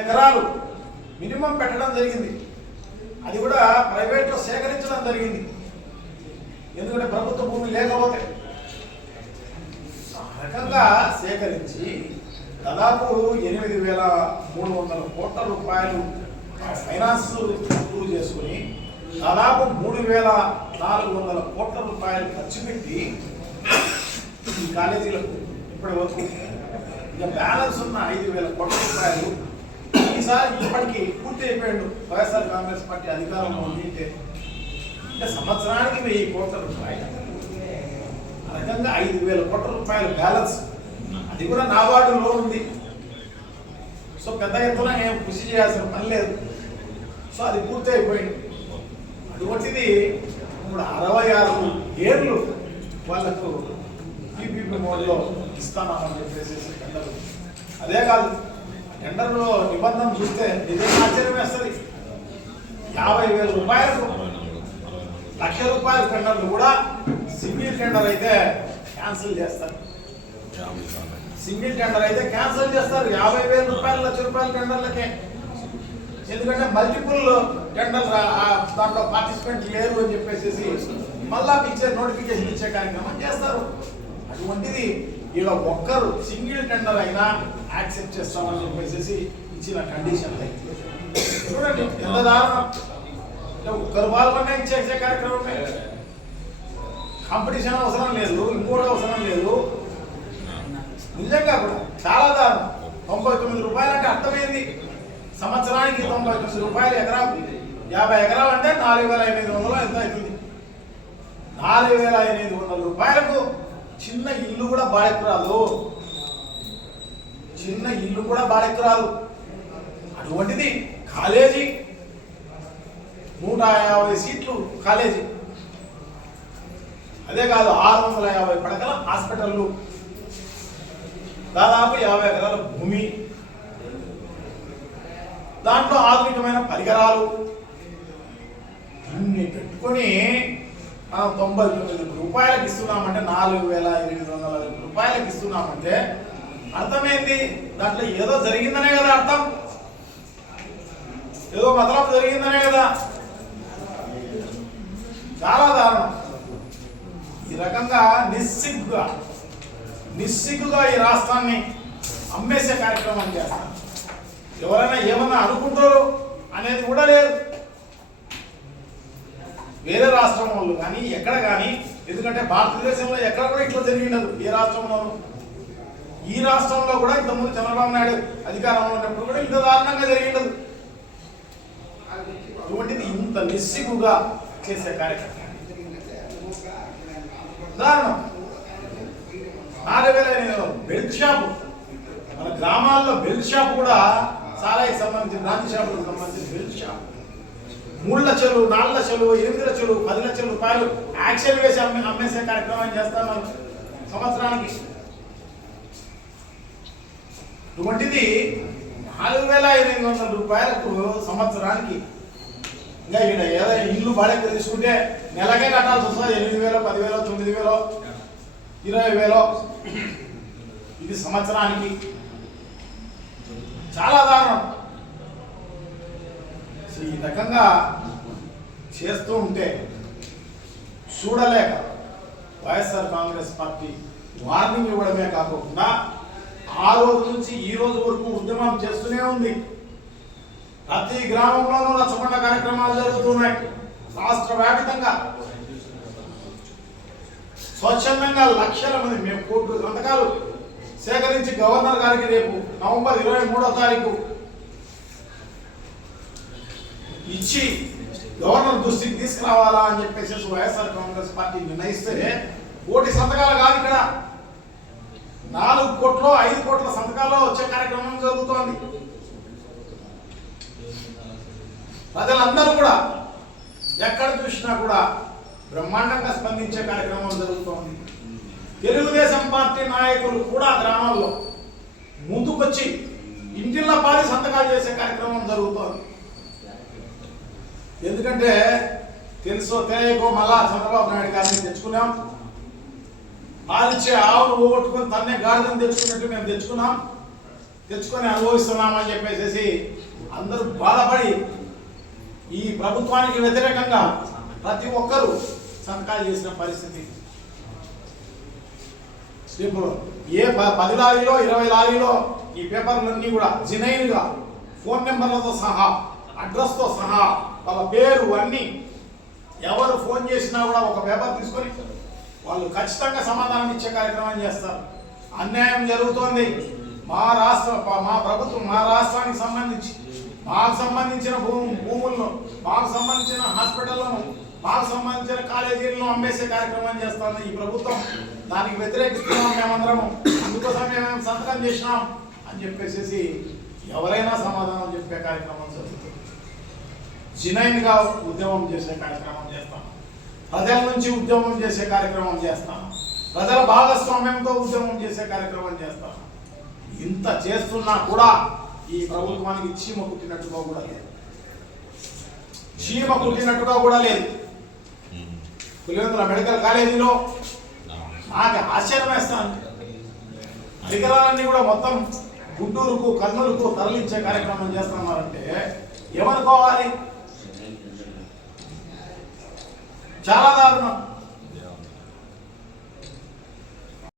ఎకరాలు మినిమం పెట్టడం జరిగింది. అది కూడా ప్రైవేట్లో సేకరించడం జరిగింది. ఎందుకంటే ప్రభుత్వ భూమి లేకపోతే. ఆ రకంగా సేకరించి దాదాపు ఎనిమిది వేల మూడు వందల కోట్ల రూపాయలు ఫైనాన్స్ అప్రూవ్ చేసుకుని దాదాపు మూడు వేల నాలుగు వందల కోట్ల రూపాయలు ఖర్చు పెట్టి ఈ కాలేజీలకు ఇప్పటి వరకు. ఇక బ్యాలెన్స్ ఉన్న ఐదు వేల కోట్ల రూపాయలు ఈసారి ఇప్పటికి పూర్తి అయిపోయాడు. వైఎస్ఆర్ కాంగ్రెస్ పార్టీ అధికారంలో ఉంది అంటే సంవత్సరానికి వెయ్యి కోట్ల రూపాయలు. ఆ రకంగా ఐదు వేల కోట్ల రూపాయల బ్యాలెన్స్. అది కూడా నాబార్డులో ఉంది. సో పెద్ద ఎత్తున ఏం కృషి చేయాల్సిన పని లేదు. సో అది పూర్తి అయిపోయింది. అటువంటిది ఇప్పుడు అరవై ఆరు ఏళ్ళు వాళ్ళకు పీపీపీ మోడ్లో ఇస్తామని చెప్పేసి అదే కాదు టెండర్లో నిబంధన చూస్తే నిజంగా ఆశ్చర్యం వేస్తుంది. యాభై వేల రూపాయలకు లక్ష రూపాయల టెండర్లు కూడా సింగిల్ టెండర్ అయితే క్యాన్సిల్ చేస్తారు. సింగిల్ టెండర్ అయితే క్యాన్సిల్ చేస్తారు. యాభై వేల రూపాయలు లక్ష రూపాయల టెండర్లకే. ఎందుకంటే మల్టిపుల్ టెండర్ దాంట్లో పార్టిసిపెంట్ లేరు అని చెప్పేసి మళ్ళా ఇచ్చే నోటిఫికేషన్ ఇచ్చే కార్యక్రమం చేస్తారు. అటువంటిది ఇలా ఒక్కరు సింగిల్ టెండర్ అయినా యాక్సెప్ట్ చేస్తామని చెప్పేసి ఇచ్చిన కండిషన్ చూడండి ఎంత దారుణం. ఒక్కరు పాల్గొన్నా ఇచ్చేసే కార్యక్రమమే కాంపిటీషన్ అవసరం లేదు ఇంకోటి అవసరం లేదు. నిజంగా కూడా చాలా దారుణం. తొంభై తొమ్మిది రూపాయలు అంటే అర్థమైంది. సంవత్సరానికి తొంభై తొమ్మిది రూపాయలు ఎకరా యాభై ఎకరాలు అంటే నాలుగు వేల ఎనిమిది వందలు ఎంత అవుతుంది? నాలుగు వేల ఎనిమిది వందల రూపాయలకు చిన్న ఇల్లు కూడా బాడెక్కురాదు చిన్న ఇల్లు కూడా బాడెక్కురాదు అటువంటిది కాలేజీ. నూట యాభై సీట్లు కాలేజీ. అదే కాదు ఆరు వందల యాభై పడకల హాస్పిటళ్ళు. దాదాపు యాభై ఎకరాల భూమి. దాంట్లో ఆధునికమైన పరికరాలు. అన్ని పెట్టుకొని తొంభై తొమ్మిది రూపాయలకు ఇస్తున్నామంటే నాలుగు వేల ఎనిమిది వందల రూపాయలకు ఇస్తున్నామంటే అర్థమైంది? దాంట్లో ఏదో జరిగిందనే కదా అర్థం. ఏదో మతలబు జరిగిందనే కదా. చాలా దారుణం. ఈ రకంగా నిస్సిగ్గుగా నిస్సిగ్గుగా ఈ రాష్ట్రాన్ని అమ్మేసే కార్యక్రమం చేస్తాం ఎవరైనా ఏమన్నా అనుకుంటారు అనేది కూడా లేదు. వేరే రాష్ట్రం వాళ్ళు కానీ ఎక్కడ కానీ ఎందుకంటే భారతదేశంలో ఎక్కడ కూడా ఇట్లా జరిగినది ఏ రాష్ట్రంలోనూ. ఈ రాష్ట్రంలో కూడా ఇంతకుముందు చంద్రబాబు నాయుడు అధికారంలో ఉన్నప్పుడు కూడా ఇంత దారుణంగా జరిగినది అటువంటిది ఇంత నిస్సిగ్గుగా చేసే కార్యక్రమం దారుణం నాలుగు వేల ఎనిమిది బెల్ట్ షాప్. మన గ్రామాల్లో బెల్ట్ షాప్ కూడా సారాయికి సంబంధించిన బ్రాంతి షాపులకు సంబంధించిన బెల్ట్ షాప్. మూడు లక్షలు నాలుగు లక్షలు ఎనిమిది లక్షలు పది లక్షల రూపాయలు యాక్షన్ వేసి అమ్మే అమ్మేసే కార్యక్రమం చేస్తాను సంవత్సరానికి. ఇటువంటిది నాలుగు వేల ఎనిమిది వందల రూపాయలకు సంవత్సరానికి. ఇంకా ఇక్కడ ఏదో ఇల్లు బాడెక్కి తీసుకుంటే నెలకే కట్టాల్సి వస్తుంది. ఎనిమిది వేలు పదివేలు తొమ్మిది వేలు ఇరవై వేలు. ఇది సంవత్సరానికి. చాలా దారుణం. ఈ రకంగా చేస్తూ ఉంటే చూడలేక వైఎస్ఆర్ కాంగ్రెస్ పార్టీ వార్నింగ్ ఇవ్వడమే కాకుండా ఆ రోజు నుంచి ఈ రోజు వరకు ఉద్యమం చేస్తూనే ఉంది. ప్రతి గ్రామంలోనూ రచ్చబండ కార్యక్రమాలు జరుగుతున్నాయి. రాష్ట్ర వ్యాపితంగా స్వచ్ఛందంగా లక్షల మంది మేము కోట్లు సంతకాలు సేకరించి గవర్నర్ గారికి రేపు నవంబర్ ఇరవై మూడో తారీఖు ఇచ్చి గవర్నర్ దృష్టికి తీసుకురావాలా అని చెప్పేసి వైఎస్ఆర్ కాంగ్రెస్ పార్టీ నిర్ణయిస్తే కోటి సంతకాలు కాదు ఇక్కడ. నాలుగు కోట్లు ఐదు కోట్ల సంతకాలు వచ్చే కార్యక్రమం జరుగుతోంది. ప్రజలందరూ కూడా ఎక్కడ చూసినా కూడా బ్రహ్మాండంగా స్పందించే కార్యక్రమం జరుగుతోంది. తెలుగుదేశం పార్టీ నాయకులు కూడా గ్రామాల్లో ముందుకొచ్చి ఇంటిళ్ళ పాడి సంతకాలు చేసే కార్యక్రమం జరుగుతోంది. ఎందుకంటే తెలుసో తెలియకో మళ్ళా చంద్రబాబు నాయుడు గారిని తెచ్చుకున్నాం. పాలిచ్చే ఆవును పోగొట్టుకుని తన్నే గాడిదని తెచ్చుకున్నట్టు మేము తెచ్చుకున్నాం. తెచ్చుకొని అనుభవిస్తున్నామని చెప్పేసి అందరూ బాధపడి ఈ ప్రభుత్వానికి వ్యతిరేకంగా ప్రతి ఒక్కరూ సంతకాలు చేసిన పరిస్థితి. ఇప్పుడు ఏ ప- పది లారీలో ఇరవై లారీలో ఈ పేపర్లన్నీ కూడా జినైన్గా ఫోన్ నెంబర్లతో సహా అడ్రస్తో సహా వాళ్ళ పేరు అన్నీ ఎవరు ఫోన్ చేసినా కూడా ఒక పేపర్ తీసుకొని వాళ్ళు ఖచ్చితంగా సమాధానం ఇచ్చే కార్యక్రమం చేస్తారు. అన్యాయం జరుగుతోంది. మా రాష్ట్ర మా ప్రభుత్వం మా రాష్ట్రానికి సంబంధించి మాకు సంబంధించిన భూము భూములను మాకు సంబంధించిన హాస్పిటల్లను మాకు సంబంధించిన కాలేజీలను అమ్మేసే కార్యక్రమం చేస్తుంది ఈ ప్రభుత్వం. దానికి వ్యతిరేకిస్తున్నాం మేమందరము. అందుకోసం మేము సంతకం చేసినాం అని చెప్పేసి ఎవరైనా సమాధానం చెప్పే కార్యక్రమం జరుగుతుంది. జినైన్గా ఉద్యమం చేసే కార్యక్రమం చేస్తాం. ప్రజల నుంచి ఉద్యమం చేసే కార్యక్రమం చేస్తాం. ప్రజల భాగస్వామ్యంతో ఉద్యమం చేసే కార్యక్రమం చేస్తాం. ఇంత చేస్తున్నా కూడా ఈ ప్రభుత్వానికి చీమ కుట్టినట్టుగా కూడా లేదు. చీమ కుట్టినట్టుగా కూడా లేదు. పులివెందుల మెడికల్ కాలేజీలో నాకు ఆశ్చర్యం వేస్తాను పరికరాలన్నీ కూడా మొత్తం గుంటూరుకు కర్నూలుకు తరలించే కార్యక్రమం చేస్తున్నారంటే ఏమనుకోవాలి? చాలా దారుణం.